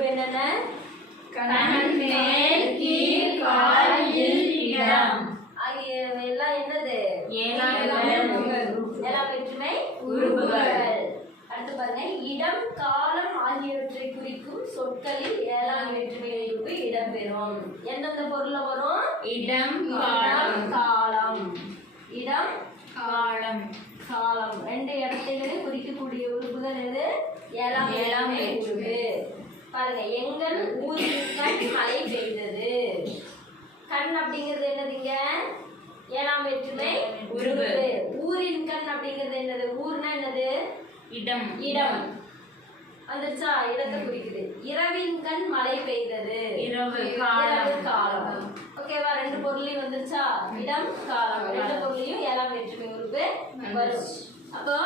உறுப்பு என்னென்ன? கண் மேல் கீழ் கால் இல் இடம். எல்லாம் என்னது? ஏழாம் வேற்றுமை உறுப்புகள். அடுத்து பாருங்க, இடம் காலம் ஆகியவற்றை குறிக்கும் சொற்களில் ஏழாம் வேற்றுமை உறுப்பு இடம்பெறும். எந்தெந்த பொருள்ல வரும்? இடம் காலம். காலம். இடம் காலம். காலம். ரெண்டு இடத்தையும் குறிக்கக்கூடிய உறுப்புகள் எது? ஏழாம் உறுப்பு. பாருங்க, எங்கள் ஊரில் கண் மழை பெய்தது. கண் அப்படிங்கிறது என்னதுங்க? ஏழாம் வேற்றுமை உறுப்பு. ஊரின் கண் அப்படிங்கிறது என்னது? ஊர்னா என்னது? இடம். இடம் வந்துச்சா? இடத்தை குறிக்குது. இரவின் கண் மழை பெய்தது. இரவு காலம். ஓகேவா? ரெண்டு பொருளையும் வந்துச்சா? இடம் காலம். ரெண்டு பொருளையும் ஏழாம் வேற்றுமை உறுப்பு வரும். அப்போ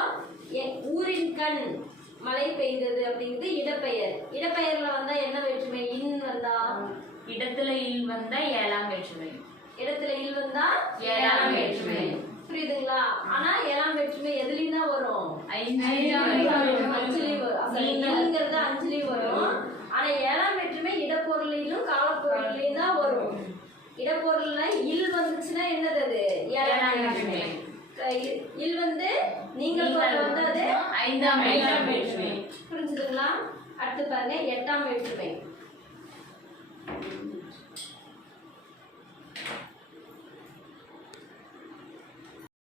ஊரின் கண் மழை பெய்தது அப்படிங்கிறது இடப்பெயர். இடப்பெயர்ல வந்தா என்ன வேற்றுமை? இன் வந்தா, இடத்துல இல் வந்தா ஏழாம் வேற்றுமை. இடத்துல இல் வந்தா ஏழாம் வேற்றுமை. புரியுதுங்களா? ஆனா ஏழாம் வேற்றுமை எதுலயும் தான் வரும்? அஞ்சுலயும் வரும். ஆனா ஏழாம் வேற்றுமை இடப்பொருளிலும் காலப்பொருளிலும் தான் வரும். இடப்பொருள்ல இல் வந்துச்சுன்னா என்னது? அது ஏழாம் வேற்றுமை. இல் வந்து நீங்கள் வந்து அது ஐந்தாம் வேற்றுமை. புரிஞ்சுதுங்களா? அடுத்து பாருங்க, எட்டாம் வேற்றுமை.